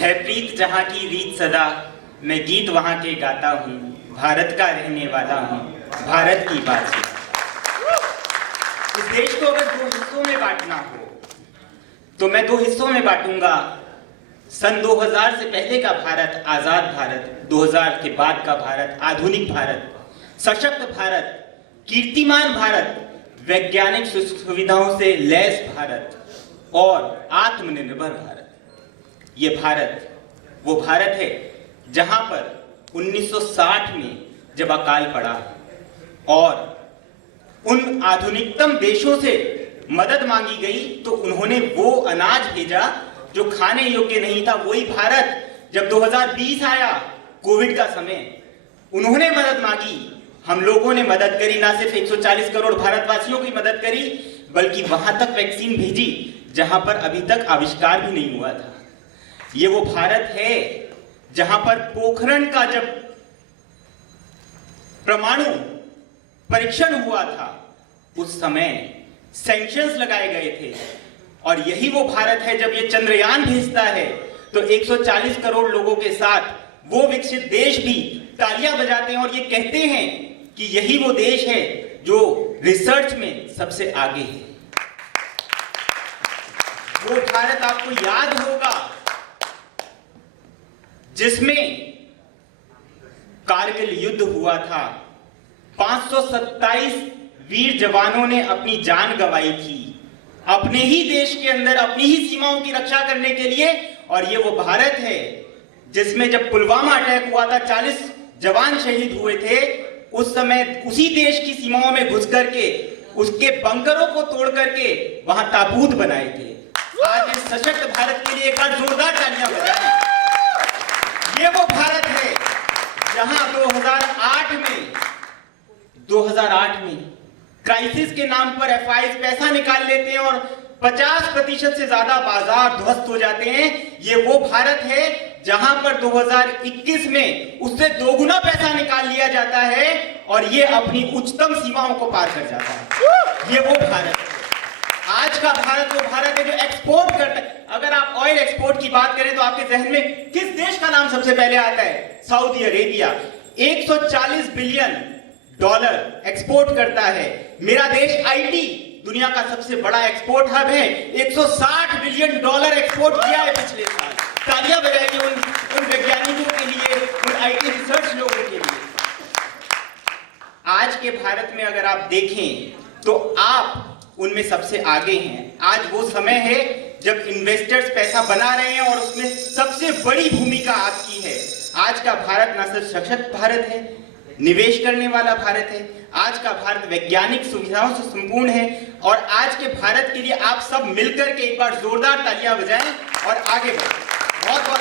है प्रीत जहाँ की रीत सदा, मैं गीत वहाँ के गाता हूँ, भारत का रहने वाला हूँ, भारत की बात है। इस देश को अगर दो हिस्सों में बांटना हो तो मैं दो हिस्सों में बांटूंगा। सन 2000 से पहले का भारत आजाद भारत, 2000 के बाद का भारत आधुनिक भारत, सशक्त भारत, कीर्तिमान भारत, वैज्ञानिक सुविधाओं से लैस भारत और आत्मनिर्भर भारत। ये भारत वो भारत है जहां पर 1960 में जब अकाल पड़ा और उन आधुनिकतम देशों से मदद मांगी गई तो उन्होंने वो अनाज भेजा जो खाने योग्य नहीं था। वही भारत जब 2020 आया, कोविड का समय, उन्होंने मदद मांगी, हम लोगों ने मदद करी। ना सिर्फ 140 करोड़ भारतवासियों की मदद करी, बल्कि वहां तक वैक्सीन भेजी जहां पर अभी तक आविष्कार भी नहीं हुआ था। ये वो भारत है जहां पर पोखरण का जब परमाणु परीक्षण हुआ था उस समय सैंक्शंस लगाए गए थे। और यही वो भारत है जब ये चंद्रयान भेजता है तो 140 करोड़ लोगों के साथ वो विकसित देश भी तालियां बजाते हैं और ये कहते हैं कि यही वो देश है जो रिसर्च में सबसे आगे है। वो भारत आपको याद होगा जिसमें कारगिल युद्ध हुआ था, 527 वीर जवानों ने अपनी जान गंवाई थी अपने ही देश के अंदर अपनी ही सीमाओं की रक्षा करने के लिए। और ये वो भारत है जिसमें जब पुलवामा अटैक हुआ था, 40 जवान शहीद हुए थे। उस समय उसी देश की सीमाओं में घुस करके उसके बंकरों को तोड़ करके वहां ताबूत बनाए थे। आज इस सशक्त भारत के लिए एक बार जोरदार तालियां बजाएं। ये वो भारत है जहां 2008 में क्राइसिस के नाम पर FIs पैसा निकाल लेते हैं और 50% से ज्यादा बाजार ध्वस्त हो जाते हैं। ये वो भारत है जहां पर 2021 में उससे दोगुना पैसा निकाल लिया जाता है और ये अपनी उच्चतम सीमाओं को पार कर जाता है। ये वो भारत है। आज का भारत वो भारत है जो एक्सपोर्ट करता है। अगर आप ऑयल एक्सपोर्ट की बात करें तो आपके जहन में किस देश का नाम सबसे पहले आता है? Saudi Arabia. 140 billion dollar export करता है। मेरा देश IT दुनिया का सबसे बड़ा एक्सपोर्ट हब है, 160 बिलियन डॉलर एक्सपोर्ट किया है पिछले साल। तालियां बजाइए उन वैज्ञानिकों के लिए, उन IT रिसर्च लोगों के लिए। आज के भारत में अगर आप देखें तो आप उनमें सबसे आगे हैं। आज वो समय है जब इन्वेस्टर्स पैसा बना रहे हैं और उसमें सबसे बड़ी भूमिका आपकी है। आज का भारत न सिर्फ सशक्त भारत है, निवेश करने वाला भारत है, आज का भारत वैज्ञानिक सुविधाओं से संपूर्ण है। और आज के भारत के लिए आप सब मिलकर के एक बार जोरदार तालियां बजाएं और आगे बढ़ें। बहुत बहुत